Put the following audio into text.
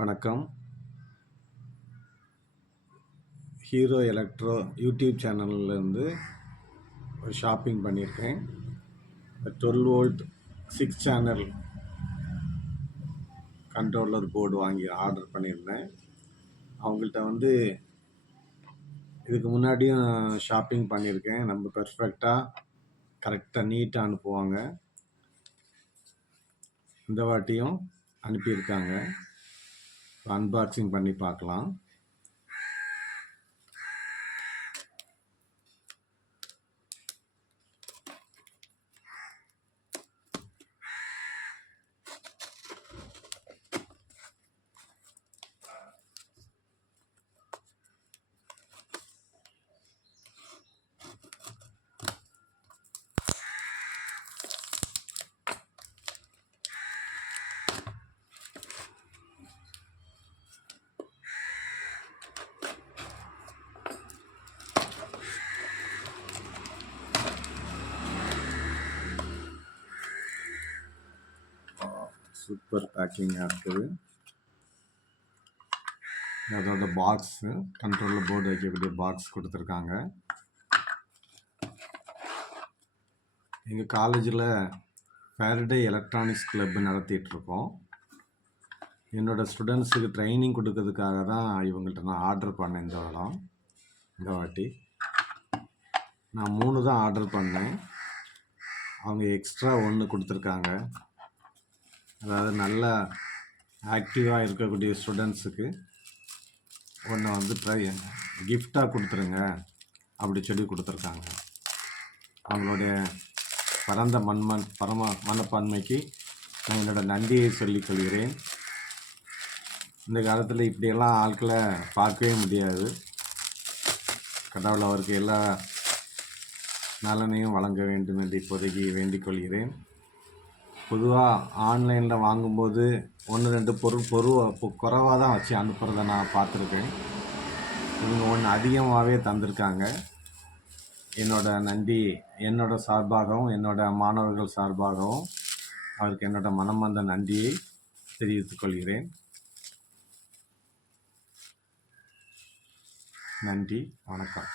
வணக்கம். Hero electro YouTube சேனல்லேருந்து ஒரு shopping பண்ணியிருக்கேன். 12 வோல்ட் 6 சேனல் கண்ட்ரோலர் போர்டு வாங்கி ஆர்டர் பண்ணியிருந்தேன். அவங்கள்ட்ட இதுக்கு முன்னாடியும் ஷாப்பிங் பண்ணியிருக்கேன். நம்ம பெர்ஃபெக்டாக கரெக்டாக நீட்டாக அனுப்புவாங்க. இந்த வாட்டியும் அனுப்பியிருக்காங்க. அன்பாக்சிங் பண்ணி பார்க்கலாம். சூப்பர் பேக்கிங்காக இருக்குது. அதோட பாக்ஸு, கண்ட்ரோலர் போர்டு வைக்கக்கூடிய பாக்ஸ் கொடுத்துருக்காங்க. எங்கள் காலேஜில் ஃபேரடே எலக்ட்ரானிக்ஸ் கிளப் நடத்திட்டுருக்கோம். என்னோடய ஸ்டூடெண்ட்ஸுக்கு ட்ரைனிங் கொடுக்கறதுக்காக தான் இவங்கள்ட்ட நான் ஆர்டர் பண்ணேன். இந்த வாட்டி நான் 3 தான் ஆர்டர் பண்ணேன். அவங்க எக்ஸ்ட்ரா 1 கொடுத்துருக்காங்க. அதாவது நல்லா ஆக்டிவாக இருக்கக்கூடிய ஸ்டூடெண்ட்ஸுக்கு ஒன்று கிஃப்டாக கொடுத்துருங்க அப்படி சொல்லி கொடுத்துருக்காங்க. அவங்களுடைய பரந்த மனப்பான்மைக்கு நான் என்னோடய நன்றியை சொல்லிக் கொள்கிறேன். இந்த காலத்தில் இப்படியெல்லாம் ஆட்களை பார்க்கவே முடியாது. கடவுள் அவருக்கு எல்லா நலனையும் வழங்க வேண்டும் என்று இப்போதைக்கு வேண்டிக் கொள்கிறேன். பொதுவாக ஆன்லைனில் வாங்கும்போது 1-2 பொருள் குறைவாக தான் வச்சு அனுப்புகிறத நான் பார்த்துருக்கேன். இவங்க 1 அதிகமாகவே தந்திருக்காங்க. என்னோடய நன்றி என்னோடய சார்பாகவும் என்னோடய மாணவர்கள் சார்பாகவும் அவருக்கு என்னோடய மனமார்ந்த நன்றியை தெரிவித்துக் கொள்கிறேன். நன்றி, வணக்கம்.